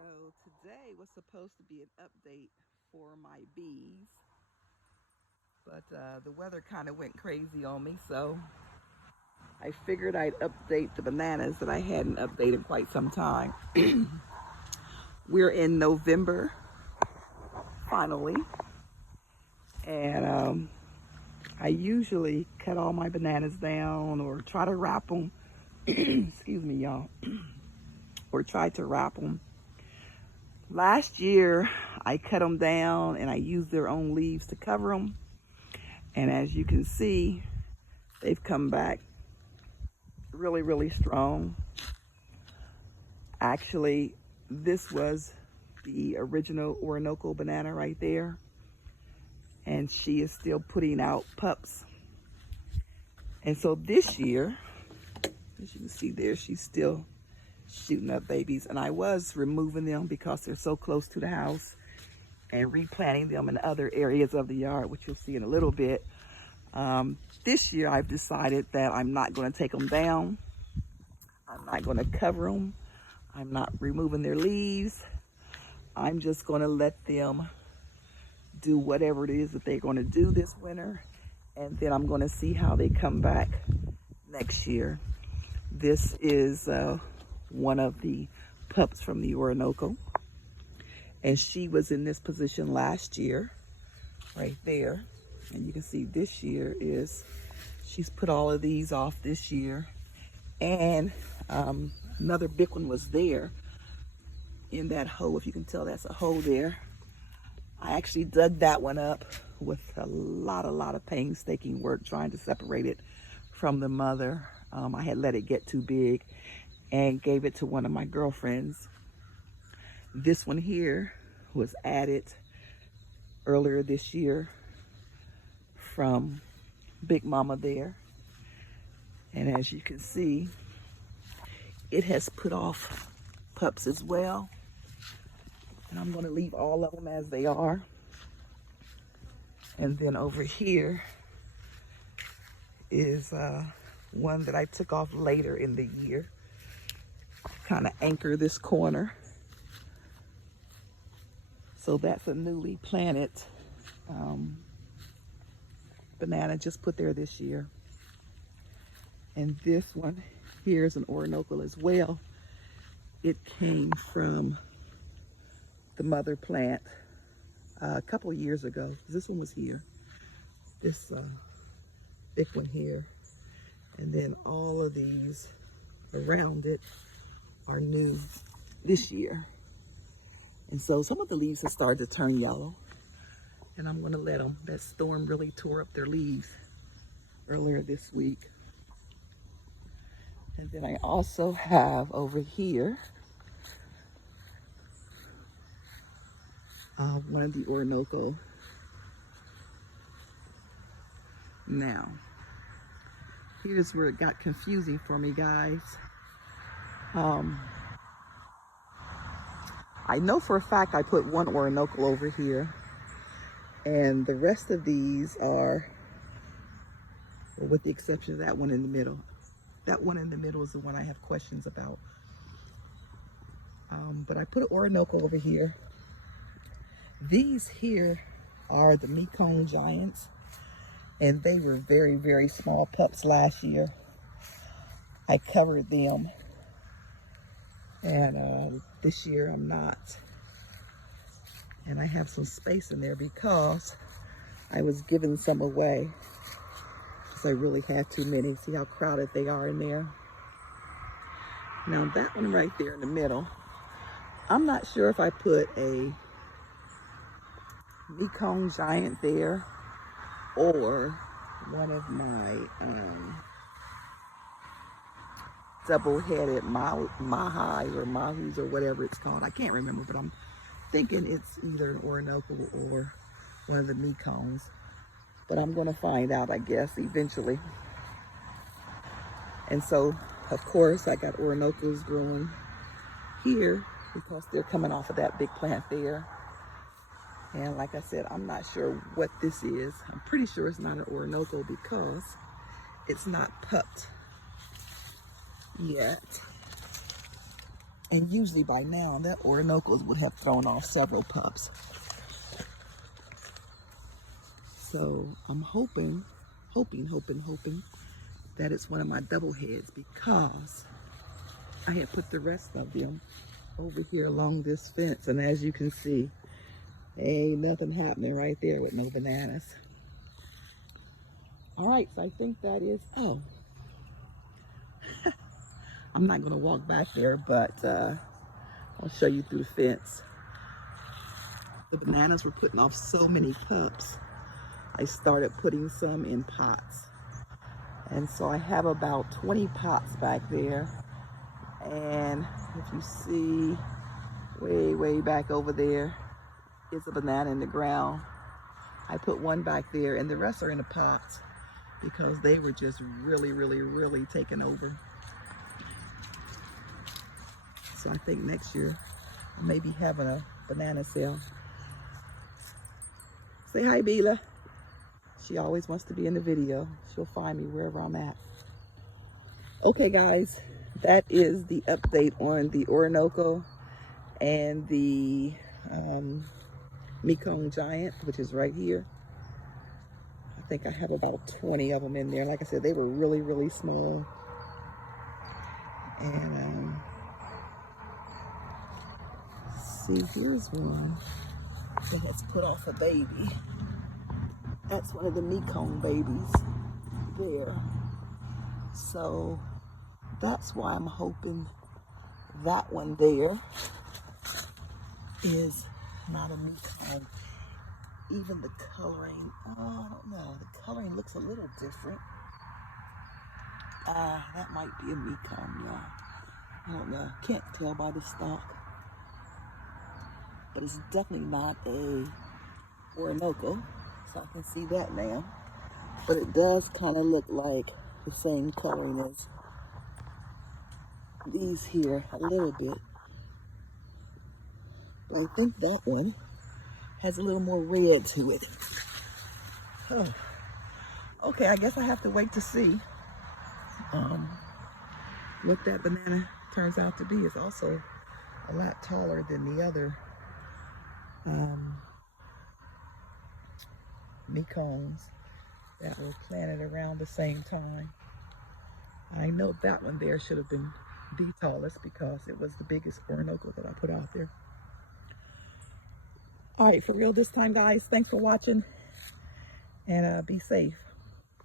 So today was supposed to be an update for my bees, but the weather kind of went crazy on me, so I figured I'd update the bananas that I hadn't updated quite some time. We're in November, finally, and I usually cut all my bananas down or try to wrap them, excuse me, y'all, or try to wrap them. Last year, I cut them down and I used their own leaves to cover them. And as you can see, they've come back really, really strong. Actually, this was the original Orinoco banana right there. And she is still putting out pups. And so this year, as you can see there, she's still shooting up babies. And I was removing them because they're so close to the house and replanting them in other areas of the yard, which you'll see in a little bit. This year I've decided that I'm not going to take them down. I'm not going to cover them. I'm not removing their leaves. I'm just going to let them do whatever it is that they're going to do this winter. And then I'm going to see how they come back next year. This is one of the pups from the Orinoco. And she was in this position last year, right there. And you can see this year is, she's put all of these off this year. And another big one was there in that hole. If you can tell, that's a hole there. I actually dug that one up with a lot of painstaking work trying to separate it from the mother. I had let it get too big and gave it to one of my girlfriends. This one here was added earlier this year from Big Mama there. And as you can see, it has put off pups as well. And I'm going to leave all of them as they are. And then over here is one that I took off later in the year. Kind of anchor this corner. So that's a newly planted banana just put there this year. And this one here is an Orinoco as well. It came from the mother plant a couple years ago. This one was here. This big one here. And then all of these around it are new this year. And so some of the leaves have started to turn yellow. And I'm going to let them. That storm really tore up their leaves earlier this week. And then I also have over here one of the Orinoco. Now, here's where it got confusing for me, guys. I know for a fact I put one Orinoco over here, and the rest of these are, well, with the exception of that one in the middle. That one in the middle is the one I have questions about. But I put an Orinoco over here. These here are the Mekong Giants, and they were very small pups last year. I covered them, and this year I'm not. And I have some space in there because I was giving some away because I really had too many. See how crowded they are in there? Now that one right there in the middle, I'm not sure if I put a Mekong Giant there or one of my double-headed Mahis or Mahus or whatever it's called. I can't remember, but I'm thinking it's either an Orinoco or one of the Mekongs. But I'm going to find out, I guess, eventually. And so, of course, I got Orinocos growing here because they're coming off of that big plant there. And like I said, I'm not sure what this is. I'm pretty sure it's not an Orinoco because it's not pupped yet. And usually by now, that Orinoco's would have thrown off several pups. So I'm hoping that it's one of my double heads, because I had put the rest of them over here along this fence. And as you can see, ain't nothing happening right there with no bananas. All right, so I think that is, oh, I'm not gonna walk back there, but I'll show you through the fence. The bananas were putting off so many pups. I started putting some in pots. And so I have about 20 pots back there. And if you see way back over there is a banana in the ground. I put one back there, and the rest are in the pots because they were just really taking over. So I think next year I may be having a banana sale. Say hi, Bila. She always wants to be in the video. She'll find me wherever I'm at. Okay, guys, that is the update on the Orinoco and the Mekong Giant, which is right here. I think I have about 20 of them in there. Like I said, they were really small. And see, here's one that has put off a baby. That's one of the Mekong babies there. So that's why I'm hoping that one there is not a Mekong. Even the coloring, I don't know, the coloring looks a little different. That might be a Mekong, yeah. I don't know, can't tell by the stalk. But it's definitely not a Orinoco, so I can see that now. But it does kind of look like the same coloring as these here, a little bit. But I think that one has a little more red to it. Oh. Okay, I guess I have to wait to see what that banana turns out to be. It's also a lot taller than the other Mekongs that were planted around the same time. I know that one there should have been the tallest because it was the biggest Orinoco that I put out there. All right, for real this time, guys. Thanks for watching, and be safe.